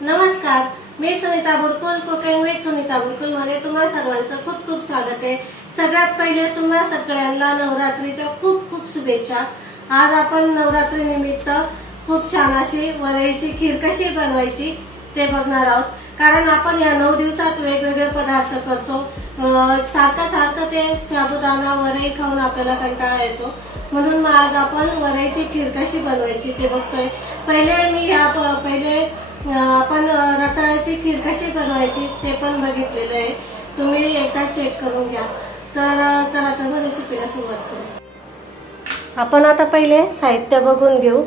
नमस्कार मी Sunita Burkul cooking with Sunita बुरकुलमध्ये तुम्हा सर्वांचं खूप खूप स्वागत आहे. सगळ्यात पहिले तुम्हा सगळ्यांना नवरात्रीच्या खूप खूप शुभेच्छा. आज आपण नवरात्री निमित्त खूप छान अशी वरईची खीर कशी बनवायची ते बघणार आहोत. कारण आपण या नऊ दिवसात वेगवेगळे पदार्थ करतो. सारखं सारखं ते साबुदाणा वरई खाऊन आपल्याला कंटाळा येतो. म्हणून मग आज आपण वरईची खीर कशी बनवायची ते बघतोय. पहिले मी ह्या प- पहिले आपण रताळ्याची खीर कशी बनवायची ते पण बघितलेलं आहे. तुम्ही एकदा चेक करून घ्या. तर चला तर मग रेसिपीला सुरुवात करू. आपण आता पहिले साहित्य बघून घेऊ.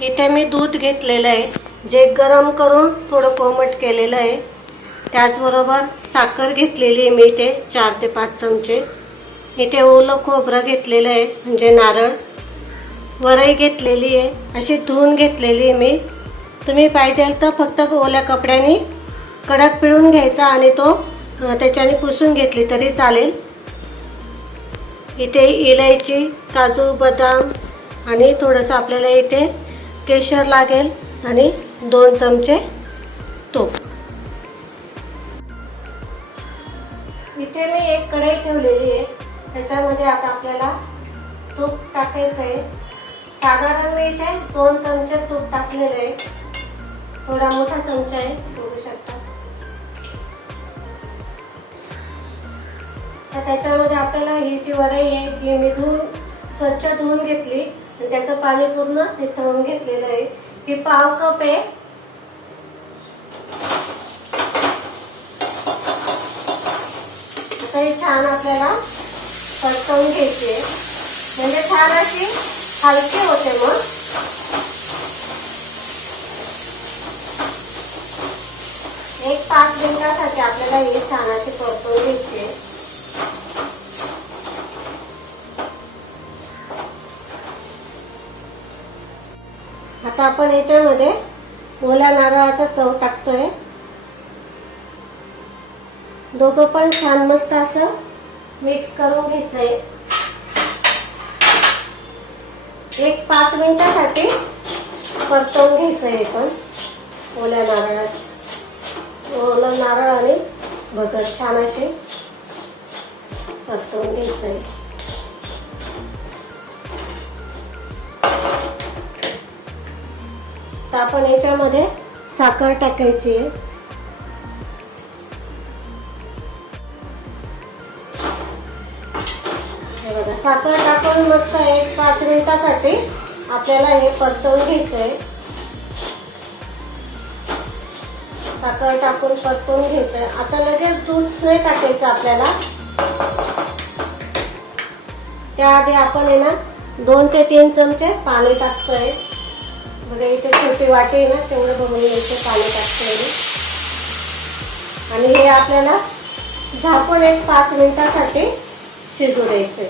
इथे मी दूध घेतलेलं आहे जे गरम करून थोडं कोमट केलेलं आहे. त्याचबरोबर साखर घेतलेली आहे मी इथे चार ते पाच चमचे. इथे ओलं खोबरं घेतलेलं आहे म्हणजे नारळ. वरई घेतलेली आहे अशी धुवून घेतलेली आहे मी. तुम्ही पाहिजे तर फक्त ओल्या कपड्याने कडक पिळून घ्यायचा आणि तो त्याच्याने पुसून घेतली तरी चालेल. इथे इलायची काजू बदाम आणि थोडंसं आपल्याला इथे केशर लागेल आणि दोन चमचे तूप. इथे मी एक कढई ठेवलेली आहे. त्याच्यामध्ये आता आपल्याला तूप टाकायचं आहे साधारण मी इथे दोन चमचे तूप टाकलेलं आहे. थोडा मोठा चमचा आहे बघू शकता. तर त्याच्यामध्ये आपल्याला ही जी वरई आहे ही मी धुवून स्वच्छ धुवून घेतली. आणि त्याचं पाणी पूर्ण निथळून घेतलेलं आहे. ही पाव कप आहे. आता छान आपल्याला परतवून घ्यायची. म्हणजे छान अशी हलकी होते मग. एक पाच मिनिटासाठी आपल्याला ही छान अशी परतवून घ्यायची. आता आपण याच्यामध्ये ओल्या नारळाचा चव टाकतोय. दोघं पण छान मस्त असं मिक्स करून घ्यायचंय. एक पाच मिनिटासाठी परतवून घ्यायचंय हे पण. ओल्या नारळात. ओलं नारळ आणि भगर छान असे परतवून घ्यायचंय. तर आपण याच्यामध्ये साखर टाकायची आहे. बघा साखर टाकून मस्त एक पाच मिनिटासाठी आपल्याला हे परतवून घ्यायचंय. साखर टाकून परतवून घ्यायचंय. आता लगेच दूध नाही टाकायचं आपल्याला. त्याआधी आपण आहे ना दोन ते तीन चमचे पाणी टाकतोय. बघा इथे छोटी वाटी आहे ना तेवढं बघून घ्यायचं पाणी टाकतोय आणि हे आपल्याला झाकून एक पाच मिनिटासाठी शिजू द्यायचंय.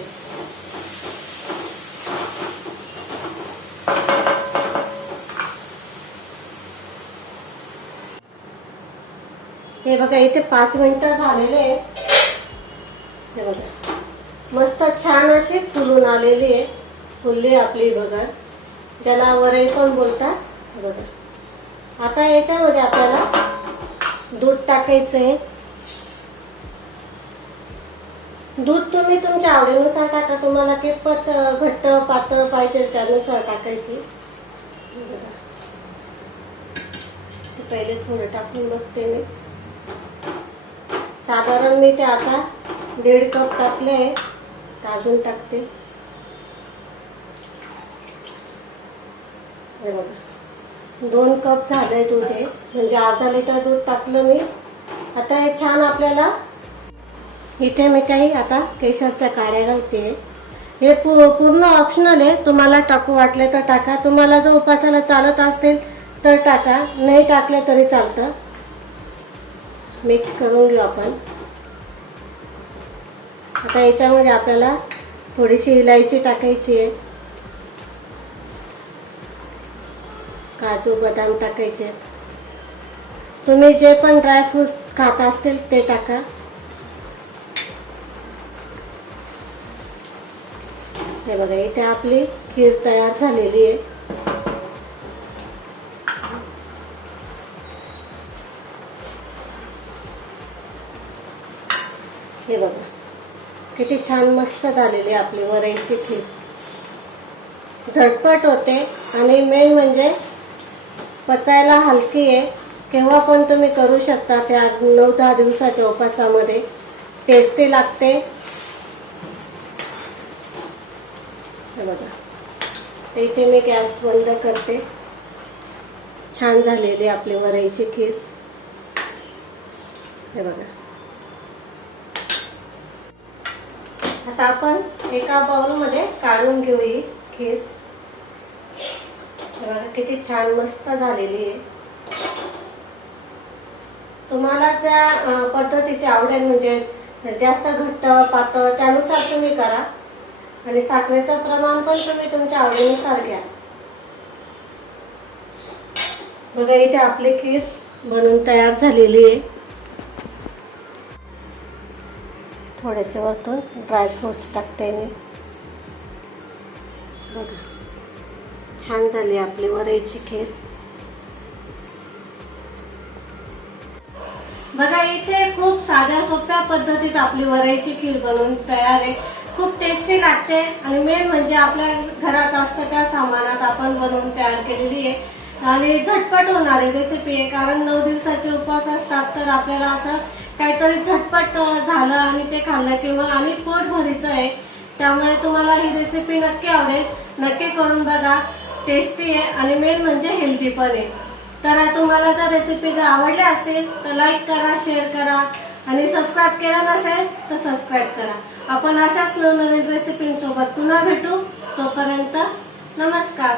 हे बघा इथे पाच मिनिटं झालेले आहे हे बघा. मस्त छान अशी फुलून आलेली आहे. फुलली आपली बघा. ज्याला वरई पण बोलतात बघा. आता याच्यामध्ये आपल्याला दूध टाकायचं आहे. दूध तुम्ही तुमच्या आवडीनुसार टाका. तुम्हाला कितपत अं, घट्ट पातळ पाहिजे त्यानुसार टाकायची. ते पहिले थोडं टाकून बघते मी. साधारण मी ते आता दीड कप टाकले आहे अजून टाकते. हे बघा. दोन कप झालंय दूध हे. म्हणजे अर्धा लिटर दूध टाकलं मी. आता हे छान आपल्याला इथे मी काही आता केशरच्या काड्या घालते. हे पू पूर्ण ऑप्शनल आहे. तुम्हाला टाकू वाटले तर टाका. तुम्हाला जर उपासाला चालत असेल तर टाका. नाही टाकले तरी चालतं. मिक्स करून घेऊ आपण. आता याच्यामध्ये आपल्याला थोडीशी इलायची टाकायची आहे. काजू बदाम टाकायचे तुम्ही जे पण ड्रायफ्रूट खात असतील ते टाका. हे बघा इथे आपली खीर तयार झालेली आहे. हे बघा. किती छान मस्त झालेली आपली वरईची खीर. झटपट होते आणि मेन म्हणजे पचायला हलकी आहे. केव्हा पण तुम्ही करू शकता त्या नऊ दहा दिवसाच्या उपासामध्ये. टेस्टी लागते. हे बघा. इथे मी गॅस बंद करते. छान झालेली आपली वरायची खीर. हे बघा. आता आपण एका बाउलमध्ये काढून घेऊ ही खीर बघा किती छान मस्त झालेली आहे. तुम्हाला ज्या पद्धतीची आवडेल म्हणजे जास्त घट्ट पातळ त्यानुसार तुम्ही करा. आणि साखरेचं प्रमाण पण तुम्ही तुमच्या आवडीनुसार घ्या. बघा इथे आपली खीर बनून तयार झालेली आहे. थोडेसे वरतून ड्रायफ्रुट्स टाकते मी. बघा. छान झाली आपली वरईची खीर. बघा इथे खूप साध्या सोप्या पद्धतीत आपली वरायची खीर बनवून तयार आहे. खूप टेस्टी लागते आणि मेन म्हणजे आपल्या घरात असतं त्या सामानात आपण बनवून तयार केलेली आहे. आणि झटपट होणारी रेसिपी आहे कारण नऊ दिवसाचे उपवास असतात तर आपल्याला असं काहीतरी झटपट झालं आणि ते खाल्लं किंवा आणि पोट भरीचं आहे. त्यामुळे तुम्हाला ही रेसिपी नक्की आवडेल. नक्की करून बघा. टेस्टी आहे आणि मेन म्हणजे हेल्दी पण आहे. तर तुम्हाला जर रेसिपी जर आवडल्या असेल तर लाईक करा शेअर करा. आणि सबस्क्राईब केलं नसेल तर सबस्क्राईब करा. आपण अशाच नवनवीन रेसिपींसोबत पुन्हा भेटू. तोपर्यंत नमस्कार.